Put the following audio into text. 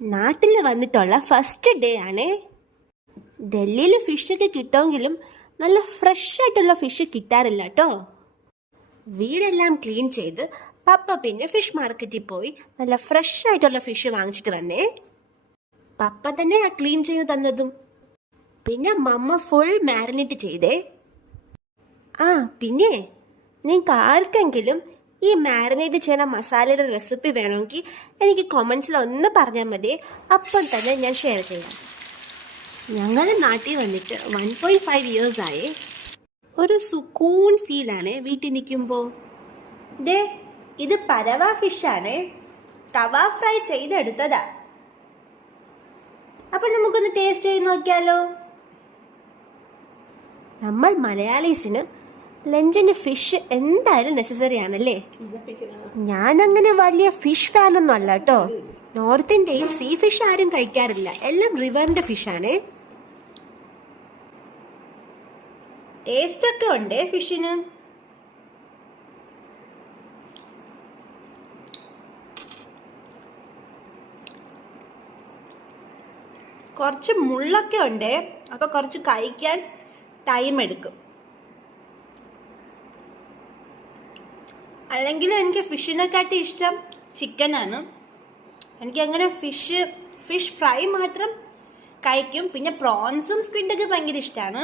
നാട്ടിൽ വന്നിട്ടുള്ള first day ആണ്. ഡൽഹിയിൽ ഫിഷൊക്കെ കിട്ടുമെങ്കിലും നല്ല ഫ്രഷ് ആയിട്ടുള്ള ഫിഷ് കിട്ടാറില്ല കേട്ടോ. വീടെല്ലാം ക്ലീൻ ചെയ്ത് പപ്പ പിന്നെ ഫിഷ് മാർക്കറ്റിൽ പോയി നല്ല ഫ്രഷ് ആയിട്ടുള്ള ഫിഷ് വാങ്ങിച്ചിട്ട് വന്നേ. പപ്പ തന്നെ ആ ക്ലീൻ ചെയ്ത് തന്നതും. പിന്നെ മമ്മ ഫുൾ മാരിനേറ്റ് ചെയ്തേ. ആ പിന്നെ നിങ്ങൾക്ക് ആർക്കെങ്കിലും ഈ മാരിനേറ്റ് ചെയ്യണ മസാലയുടെ റെസിപ്പി വേണമെങ്കിൽ എനിക്ക് കൊമൻസിൽ ഒന്ന് പറഞ്ഞാൽ മതി. അപ്പം തന്നെ ഞാൻ ഷെയർ ചെയ്യാം. ഞങ്ങൾ നാട്ടിൽ വന്നിട്ട് 1.5 years ആയി. ഒരു സുക്കൂൺ ഫീലാണ് വീട്ടിൽ നിൽക്കുമ്പോൾ. ദേ ഇത് പരവ ഫിഷാണ്, തവ ഫ്രൈ ചെയ്തെടുത്തതാ. അപ്പം നമുക്കൊന്ന് ടേസ്റ്റ് ചെയ്ത് നോക്കിയാലോ. നമ്മൾ മലയാളീസിന് ലഞ്ചിന് ഫിഷ് എന്തായാലും നെസസറി ആണല്ലേ. ഞാനങ്ങനെ വലിയ ഫിഷ് ഫാനൊന്നും അല്ല കേട്ടോ. നോർത്ത് ഇന്ത്യയിൽ സീ ഫിഷ് ആരും കഴിക്കാറില്ല, എല്ലാം റിവറിൻ്റെ ഫിഷാണ്. ടേസ്റ്റൊക്കെ ഉണ്ട് ഫിഷിന്. കുറച്ച് മുള്ളൊക്കെ ഉണ്ട്, അപ്പോൾ കുറച്ച് കഴിക്കാൻ ടൈം എടുക്കും. അല്ലെങ്കിലും എനിക്ക് ഫിഷിനെക്കാട്ടി ഇഷ്ടം ചിക്കനാണ്. എനിക്കങ്ങനെ ഫിഷ് ഫ്രൈ മാത്രം കഴിക്കും. പിന്നെ പ്രോൺസും സ്ക്വിഡൊക്കെ ഭയങ്കര ഇഷ്ടമാണ്.